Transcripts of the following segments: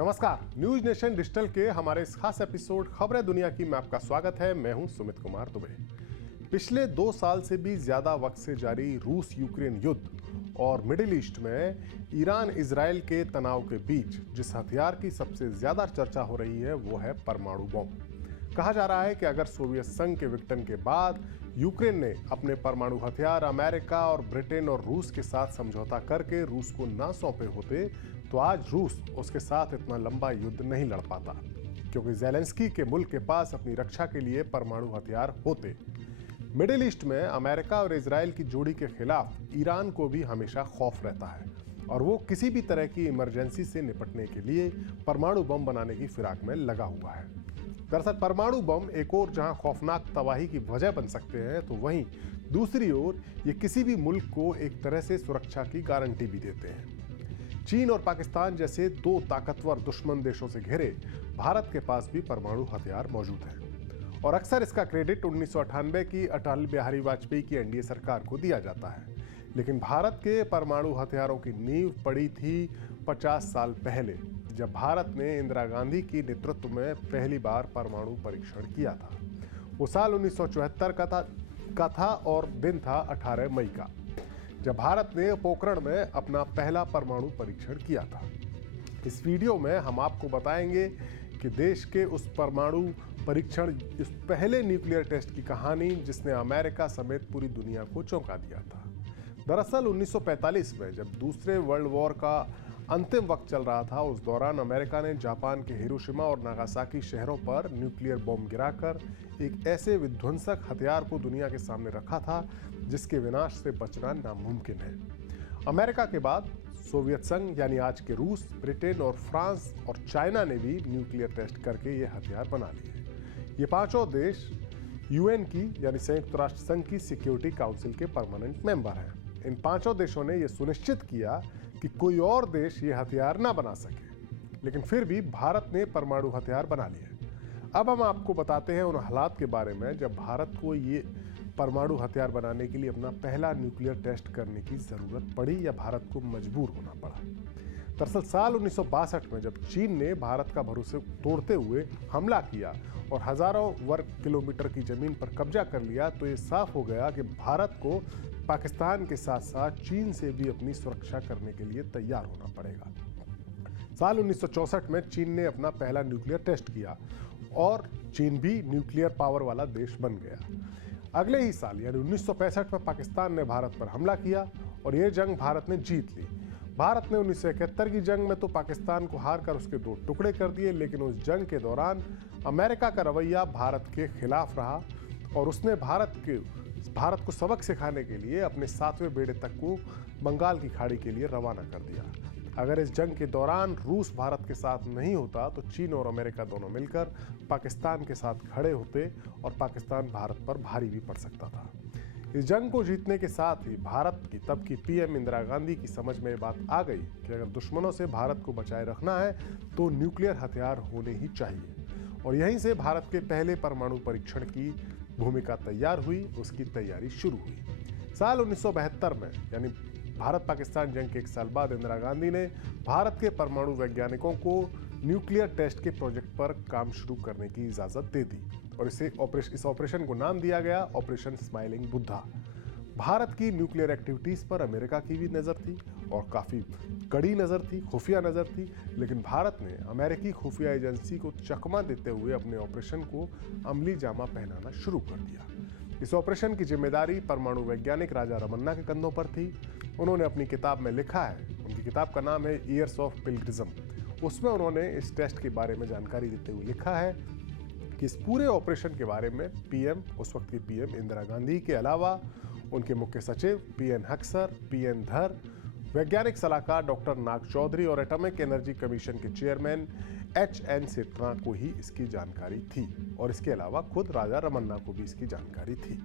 नमस्कार, news nation digital के हमारे इस खास एपिसोड खबरें दुनिया की में आपका स्वागत है। मैं हूं सुमित कुमार दुबे। पिछले 2 साल से भी ज्यादा वक्त से जारी रूस यूक्रेन युद्ध और मिडिल ईस्ट में ईरान इजराइल के तनाव के बीच जिस हथियार की सबसे ज्यादा चर्चा हो रही है वो है परमाणु बम। कहा जा रहा है कि अगर सोवियत संघ के विघटन के बाद यूक्रेन ने अपने परमाणु हथियार अमेरिका और ब्रिटेन और रूस के साथ समझौता करके रूस को ना सौंपे होते तो आज रूस उसके साथ इतना लंबा युद्ध नहीं लड़ पाता, क्योंकि ज़ेलेंस्की के मुल्क के पास अपनी रक्षा के लिए परमाणु हथियार होते। मिडिल ईस्ट में अमेरिका और इजराइल की जोड़ी के खिलाफ ईरान को भी हमेशा खौफ रहता है और वो किसी भी तरह की इमरजेंसी से निपटने के लिए परमाणु बम बनाने की फिराक में लगा हुआ है। दरअसल परमाणु बम एक और जहां खौफनाक तबाही की वजह बन सकते हैं, तो वहीं दूसरी ओर ये किसी भी मुल्क को एक तरह से सुरक्षा की गारंटी भी देते हैं। चीन और पाकिस्तान जैसे 2 ताकतवर दुश्मन देशों से घिरे भारत के पास भी परमाणु हथियार मौजूद हैं और अक्सर इसका क्रेडिट 1998 की अटल बिहारी वाजपेयी की एनडीए सरकार को दिया जाता है। लेकिन भारत के परमाणु हथियारों की नींव पड़ी थी 50 साल पहले, जब भारत ने इंदिरा गांधी की नेतृत्व में पहली बार परमाणु परीक्षण किया था। वो साल 1974 का था और दिन था 18 मई का, जब भारत ने पोखरण में अपना पहला परमाणु परीक्षण किया था। इस वीडियो में हम आपको बताएंगे कि देश के उस परमाणु परीक्षण, इस पहले न्यूक्लियर टेस्ट की कहानी जिसने अमेरिका समेत पूरी दुनिया को चौंका दिया था। दरअसल 1945 में जब दूसरे वर्ल्ड वॉर का अंतिम वक्त चल रहा था, उस दौरान अमेरिका ने जापान के हिरोशिमा और नागासाकी शहरों पर न्यूक्लियर बम गिराकर एक ऐसे विध्वंसक हथियार को दुनिया के सामने रखा था जिसके विनाश से बचना नामुमकिन है। अमेरिका के बाद सोवियत संघ यानी आज के रूस, ब्रिटेन और फ्रांस और चाइना ने भी न्यूक्लियर टेस्ट करके ये हथियार बना लिए। ये पांचों देश यूएन की यानी संयुक्त राष्ट्र संघ की सिक्योरिटी काउंसिल के परमानेंट मेंबर हैं। इन पांचों देशों ने यह सुनिश्चित किया कि कोई और देश ये हथियार ना बना सके, लेकिन फिर भी भारत ने परमाणु हथियार बना लिए। अब हम आपको बताते हैं उन हालात के बारे में जब भारत को ये परमाणु हथियार बनाने के लिए अपना पहला न्यूक्लियर टेस्ट करने की जरूरत पड़ी या भारत को मजबूर होना पड़ा। दरअसल साल 1962 में जब चीन ने भारत का भरोसा तोड़ते हुए हमला किया और हजारों वर्ग किलोमीटर की जमीन पर कब्जा कर लिया, तो ये साफ हो गया कि भारत को पाकिस्तान के साथ साथ चीन से भी अपनी सुरक्षा करने के लिए तैयार होना पड़ेगा। साल 1964 में चीन ने अपना पहला न्यूक्लियर टेस्ट किया और चीन भी न्यूक्लियर पावर वाला देश बन गया। अगले ही साल यानी 1965 में पाकिस्तान ने भारत पर हमला किया और यह जंग भारत ने जीत ली। भारत ने 1971 की जंग में तो पाकिस्तान को हार कर उसके 2 टुकड़े कर दिए, लेकिन उस जंग के दौरान अमेरिका का रवैया भारत के खिलाफ रहा और उसने भारत को सबक सिखाने के लिए अपने 7वें बेड़े तक को बंगाल की खाड़ी के लिए रवाना कर दिया। अगर इस जंग के दौरान रूस भारत के साथ नहीं होता तो चीन और अमेरिका दोनों मिलकर पाकिस्तान के साथ खड़े होते और पाकिस्तान भारत पर भारी भी पड़ सकता था। इस जंग को जीतने के साथ ही भारत की तब की पीएम इंदिरा गांधी की समझ में बात आ गई कि अगर दुश्मनों से भारत को बचाए रखना है तो न्यूक्लियर हथियार होने ही चाहिए, और यहीं से भारत के पहले परमाणु परीक्षण की भूमिका तैयार हुई, उसकी तैयारी शुरू हुई। साल 1972 में यानी भारत पाकिस्तान जंग के 1 साल बाद इंदिरा गांधी ने भारत के परमाणु वैज्ञानिकों को न्यूक्लियर टेस्ट के प्रोजेक्ट पर काम शुरू करने की इजाजत दे दी और इस ऑपरेशन को नाम दिया गया ऑपरेशन स्माइलिंग बुद्धा। भारत की न्यूक्लियर एक्टिविटीज पर अमेरिका की भी नजर थी और काफी कड़ी नजर थी, खुफिया नजर थी, लेकिन भारत ने अमेरिकी खुफिया एजेंसी को चकमा देते हुए अपने ऑपरेशन को अमली जामा पहनाना शुरू कर दिया। इस ऑपरेशन की जिम्मेदारी परमाणु वैज्ञानिक राजा रमन्ना के कंधों पर थी। उन्होंने अपनी किताब में लिखा है, उनकी किताब का नाम है ईयर्स ऑफ पिलग्रिज्म, उसमें उन्होंने इस टेस्ट के बारे में जानकारी देते हुए लिखा है कि इस पूरे ऑपरेशन के बारे में पीएम, उस वक्त की पीएम इंदिरा गांधी के अलावा उनके मुख्य सचिव पीएन हक्सर, पीएन धर, वैज्ञानिक सलाहकार डॉक्टर नाग चौधरी और एटॉमिक एनर्जी कमीशन के चेयरमैन एचएन सेठना को ही इसकी जानकारी थी और इसके अलावा खुद राजा रमन्ना को भी इसकी जानकारी थी।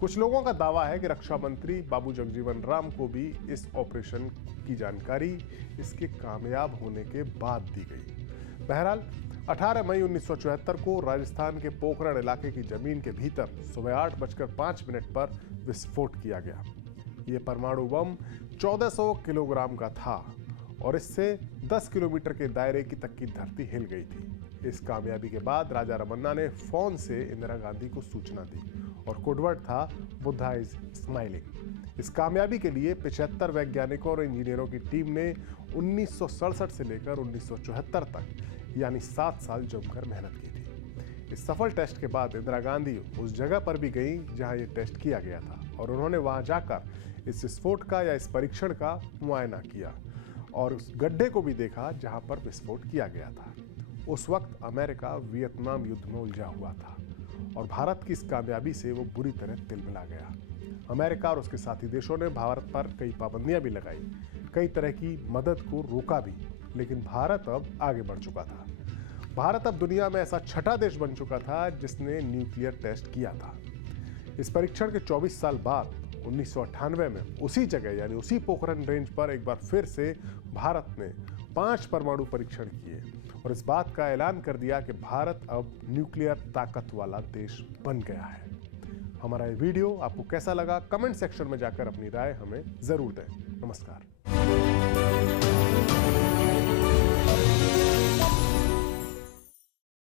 कुछ लोगों का दावा है कि रक्षा मंत्री बाबू जगजीवन राम को भी इस ऑपरेशन की जानकारी इसके कामयाब होने के बाद दी गई। बहरहाल 18 मई 1974 को राजस्थान के पोखरण इलाके की जमीन के भीतर सुबह 8:05 पर विस्फोट किया गया। ये परमाणु बम 1400 किलोग्राम का था और इससे 10 किलोमीटर के दायरे की तक की धरती हिल गई थी। इस कामयाबी के बाद राजा रमन्ना ने फोन से इंदिरा गांधी को सूचना दी और कोडवर्ड था बुद्धा इज स्माइलिंग। इस कामयाबी के लिए 75 वैज्ञानिकों और इंजीनियरों की टीम ने 1967 से लेकर 1974 तक यानी 7 साल जमकर मेहनत की थी। इस सफल टेस्ट के बाद इंदिरा गांधी उस जगह पर भी गई जहां ये टेस्ट किया गया था और उन्होंने वहां जाकर इस विस्फोट का या इस परीक्षण का मुआयना किया और उस गड्ढे को भी देखा जहां पर विस्फोट किया गया था। उस वक्त अमेरिका वियतनाम युद्ध में उलझा हुआ था और भारत की इस कामयाबी से वो बुरी तरह तिलमिला गया। अमेरिका और उसके साथी देशों ने भारत पर कई पाबंदियां भी लगाई, कई तरह की मदद को रोका भी, लेकिन भारत अब आगे बढ़ चुका था। भारत अब दुनिया में ऐसा छठा देश बन चुका था जिसने न्यूक्लियर टेस्ट किया था। इस परीक्षण के 24 साल बाद 1998 में उसी जगह यानी उसी पोखरण रेंज पर एक बार फिर से भारत ने 5 परमाणु परीक्षण किए और इस बात का ऐलान कर दिया कि भारत अब न्यूक्लियर ताकत वाला देश बन गया है। हमारा ये वीडियो आपको कैसा लगा कमेंट सेक्शन में जाकर अपनी राय हमें जरूर दें। नमस्कार।